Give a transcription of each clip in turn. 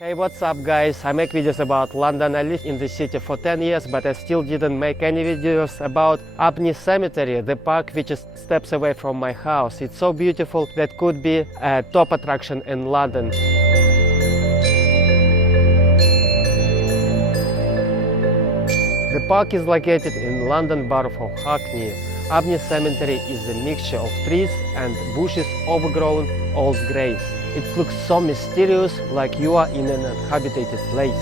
Hey, what's up guys? I make videos about London. I lived in the city for 10 years, but I still didn't make any videos about Abney Cemetery, the park which is steps away from my house. It's so beautiful that could be a top attraction in London. The park is located in London borough of Hackney. Abney Cemetery is a mixture of trees and bushes overgrown old graves. It looks so mysterious, like you are in an uninhabited place.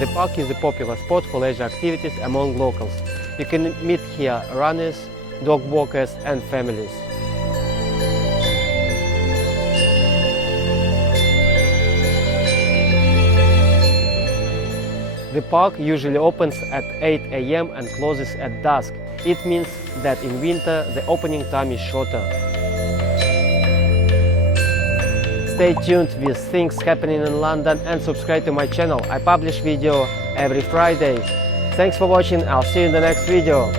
The park is a popular spot for leisure activities among locals. You can meet here runners, dog walkers and families. The park usually opens at 8 AM and closes at dusk. It means that in winter the opening time is shorter. Stay tuned with things happening in London and subscribe to my channel. I publish video every Friday. Thanks for watching. I'll see you in the next video.